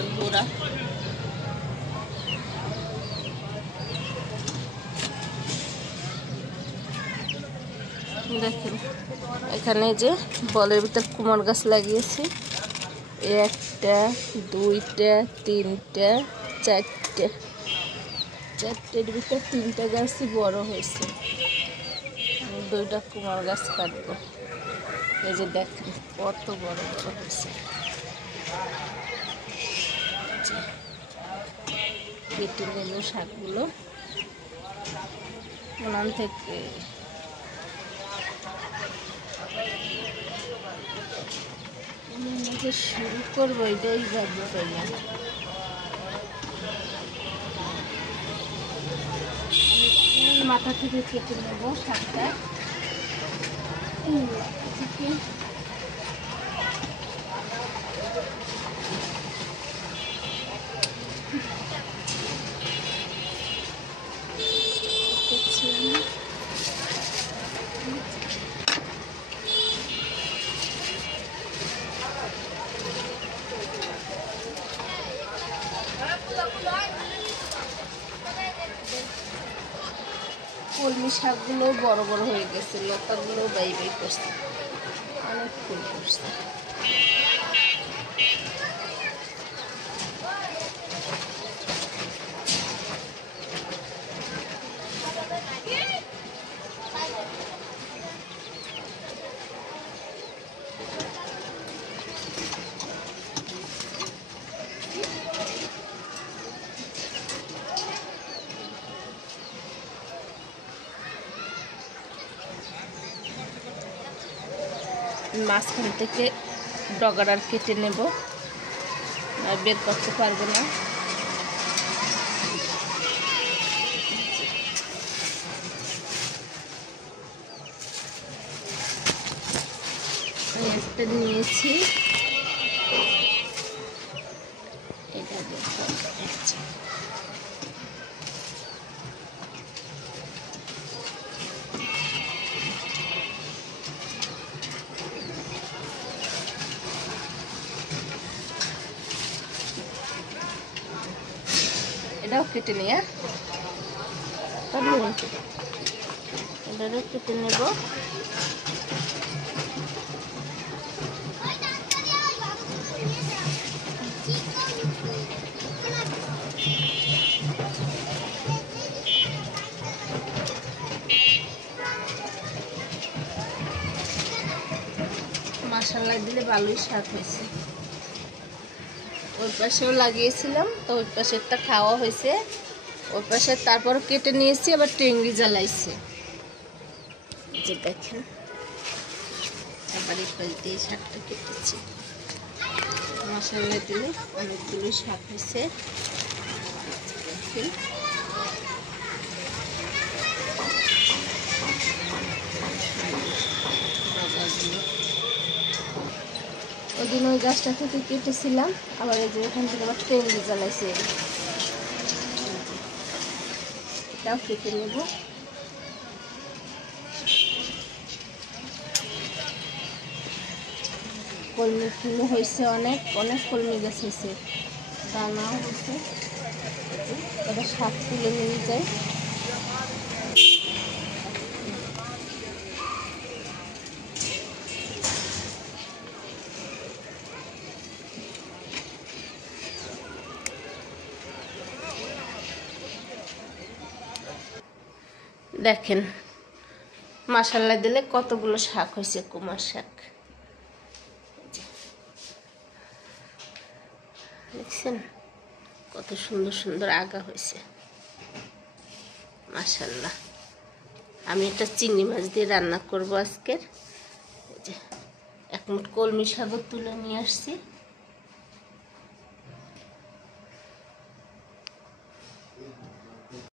মরিচের গুঁড়া, দেখেন এখানে যে বলের ভিতর কুমড় গাছ লাগিয়েছি, একটা দুইটা তিনটা চারটের ভিতর তিনটা গাছই বড় হয়েছে। দুইটা কুমড় গাছ কাটবো। এই যে দেখেন কত বড় বড় হয়েছে। কেটে নেব শাকগুলো উনান থেকে। শুরু করবো এটাই ভাবতে পারলাম। মাথা থেকে কেটে নেব শাকটা। কলমি শাকগুলো বড় বড় হয়ে গেছে, লতাগুলো বাই বাই করছে, অনেক ফুল করছে। মাঝখান থেকে ডগার কেটে নেব, বের করতে পারবো না। একটা নিয়েছি, এটা বের করতে। এটাও কেটে নিয়ে এটাও কেটে নেব। মাশাআল্লাহ দিলে ভালোই শাক হয়েছে। ওই পাশেও লাগিয়েছিলাম, তো ওই পাশেরটা খাওয়া হয়েছে, ওই পাশে তারপর কেটে নিয়েছি, আবার টেংরি জ্বালাইছে। যে দেখেন আবার এই পাশ দিয়ে শাকটা কেটেছি। মাশাআল্লাহ দিলে অনেকগুলো শাক হয়েছে। দেখেন ওই দিন ওই গাছটা থেকে কেটেছিলাম, আবার এই যে এখান থেকে আবার টেংরি জ্বালাইছে। এটাও কেটে নেব। কলমি ফুলও হয়েছে, অনেক অনেক কলমি গাছ হয়েছে, দানাও হয়েছে। এবার শাক তুলে নিয়ে যায়। দেখেন মাশাআল্লাহ দিলে কতগুলো শাক হয়েছে, কুমার শাক। দেখছেন কত সুন্দর সুন্দর আগা হয়েছে, মাশাআল্লাহ। আমি এটা চিংড়ি মাছ দিয়ে রান্না করব আজকের। এক মুঠ কলমি শাকও তুলে নিয়ে আসছি।